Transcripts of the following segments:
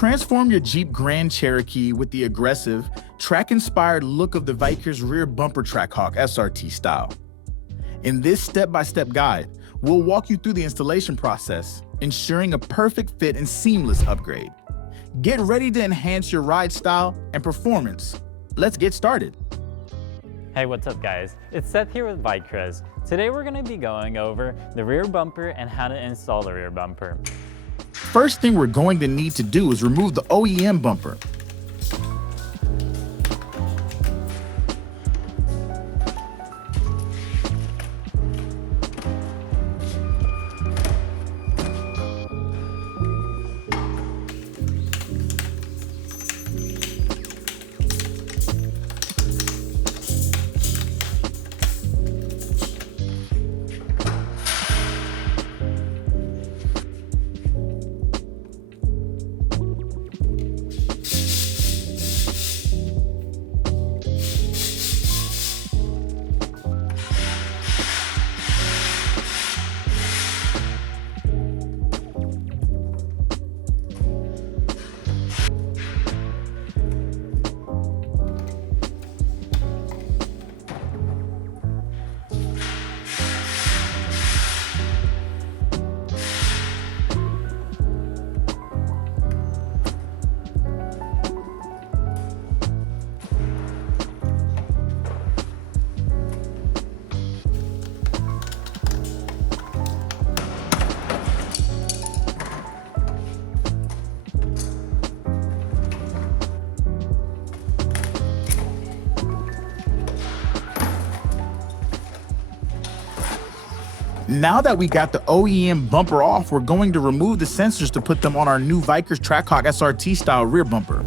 Transform your Jeep Grand Cherokee with the aggressive, track-inspired look of the Vicrez rear bumper Trackhawk SRT style. In this step-by-step guide, we'll walk you through the installation process, ensuring a perfect fit and seamless upgrade. Get ready to enhance your ride style and performance. Let's get started. Hey, what's up guys? It's Seth here with Vicrez. Today we're going to be going over the rear bumper and how to install the rear bumper. First thing we're going to need to do is remove the OEM bumper. Now that we got the OEM bumper off, we're going to remove the sensors to put them on our new Vicrez Trackhawk SRT style rear bumper.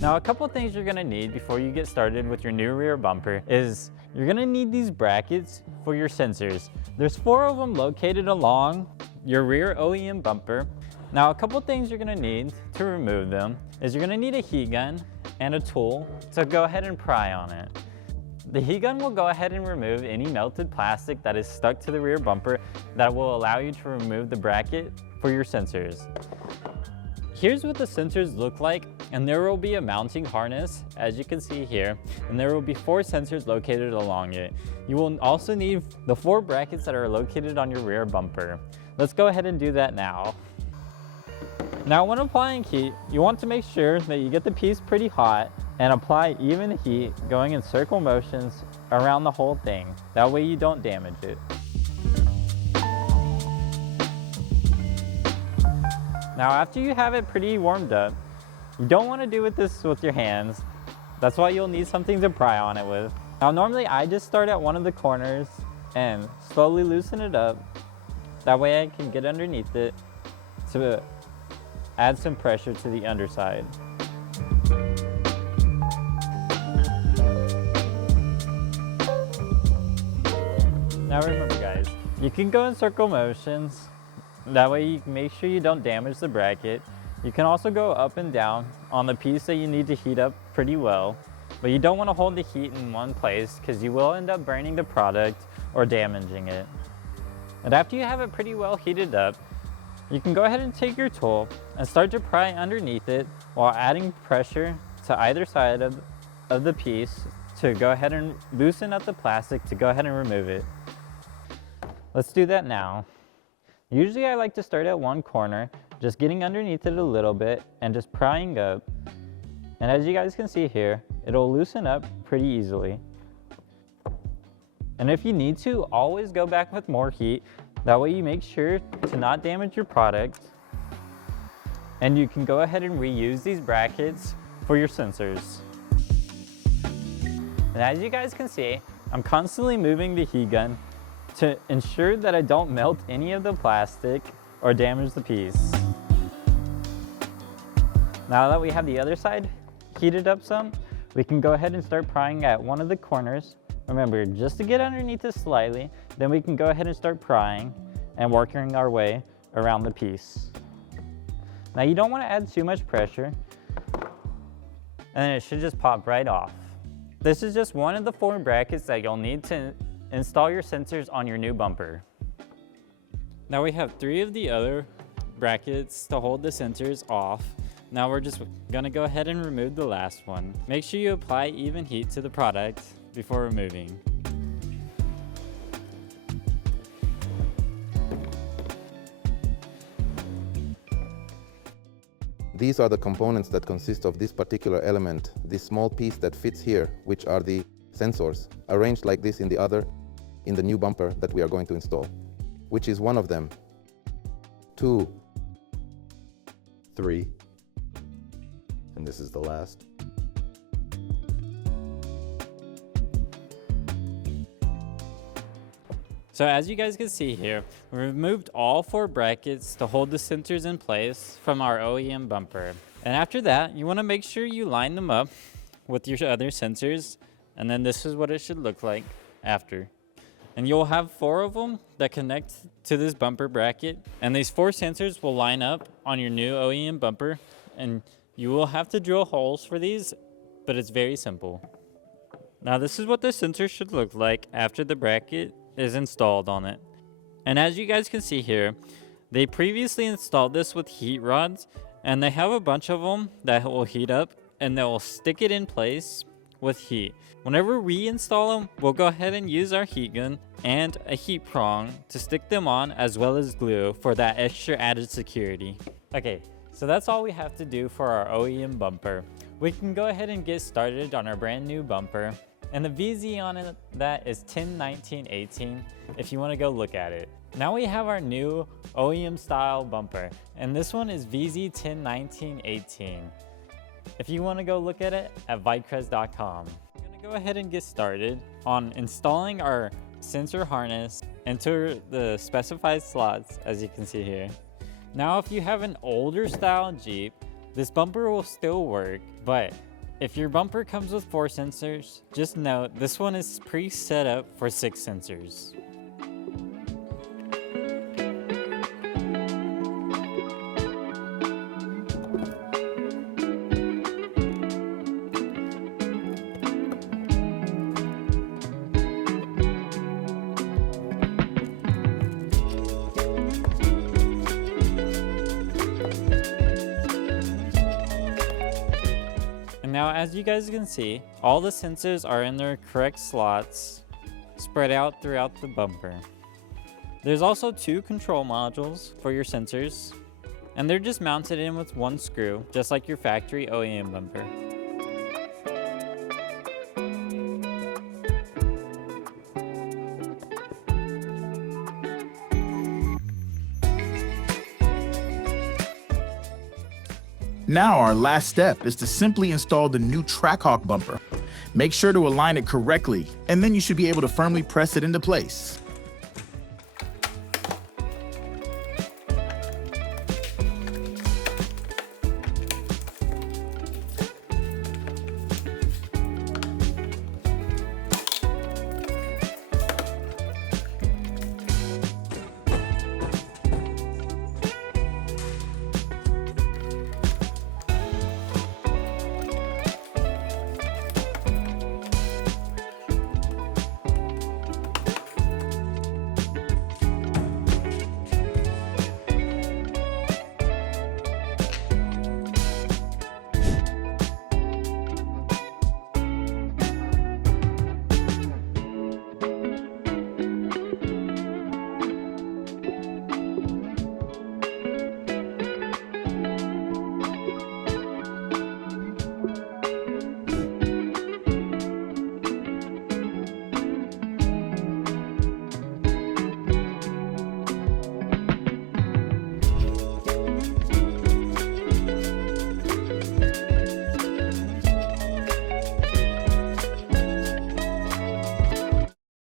Now, a couple things you're gonna need before you get started with your new rear bumper is you're gonna need these brackets for your sensors. There's 4 of them located along your rear OEM bumper. Now, a couple things you're gonna need to remove them is you're gonna need a heat gun and a tool to go ahead and pry on it. The heat gun will go ahead and remove any melted plastic that is stuck to the rear bumper that will allow you to remove the bracket for your sensors. Here's what the sensors look like, and there will be a mounting harness, as you can see here, and there will be 4 sensors located along it. You will also need the 4 brackets that are located on your rear bumper. Let's go ahead and do that now. Now, when applying heat, you want to make sure that you get the piece pretty hot and apply even heat going in circle motions around the whole thing. That way you don't damage it. Now, after you have it pretty warmed up, you don't want to do this with your hands. That's why you'll need something to pry on it with. Now, normally I just start at one of the corners and slowly loosen it up. That way I can get underneath it to add some pressure to the underside. Now remember guys, you can go in circle motions. That way you can make sure you don't damage the bracket. You can also go up and down on the piece that you need to heat up pretty well, but you don't want to hold the heat in one place because you will end up burning the product or damaging it. And after you have it pretty well heated up, you can go ahead and take your tool and start to pry underneath it while adding pressure to either side of the piece to go ahead and loosen up the plastic to go ahead and remove it. Let's do that now. Usually I like to start at one corner, just getting underneath it a little bit and just prying up. And as you guys can see here, it'll loosen up pretty easily. And if you need to, always go back with more heat. That way you make sure to not damage your product. And you can go ahead and reuse these brackets for your sensors. And as you guys can see, I'm constantly moving the heat gun to ensure that I don't melt any of the plastic or damage the piece. Now that we have the other side heated up some, we can go ahead and start prying at one of the corners. Remember, just to get underneath it slightly, then we can go ahead and start prying and working our way around the piece. Now you don't want to add too much pressure, and it should just pop right off. This is just one of the 4 brackets that you'll need to install your sensors on your new bumper. Now we have 3 of the other brackets to hold the sensors off. Now we're just gonna go ahead and remove the last one. Make sure you apply even heat to the product before removing. These are the components that consist of this particular element, this small piece that fits here, which are the sensors, arranged like this in the new bumper that we are going to install, which is one of them, 2, 3, and this is the last. So as you guys can see here, we removed all 4 brackets to hold the sensors in place from our OEM bumper. And after that, you want to make sure you line them up with your other sensors, and then this is what it should look like after. And you'll have 4 of them that connect to this bumper bracket, and these 4 sensors will line up on your new OEM bumper, and you will have to drill holes for these, but it's very simple. Now this is what the sensor should look like after the bracket is installed on it. And as you guys can see here, they previously installed this with heat rods, and they have a bunch of them that will heat up and they will stick it in place with heat. Whenever we install them, we'll go ahead and use our heat gun and a heat prong to stick them on, as well as glue for that extra added security. Okay, so that's all we have to do for our OEM bumper. We can go ahead and get started on our brand new bumper. And the VZ on it, that is 101918 if you want to go look at it. Now we have our new OEM style bumper, and this one is vz101918. If you want to go look at it at vicrez.com. I'm going to go ahead and get started on installing our sensor harness into the specified slots, as you can see here. Now if you have an older style Jeep, this bumper will still work, but if your bumper comes with 4 sensors, just note this one is pre-set up for 6 sensors. Now, as you guys can see, all the sensors are in their correct slots, spread out throughout the bumper. There's also 2 control modules for your sensors, and they're just mounted in with 1 screw, just like your factory OEM bumper. Now our last step is to simply install the new Trackhawk bumper. Make sure to align it correctly, and then you should be able to firmly press it into place.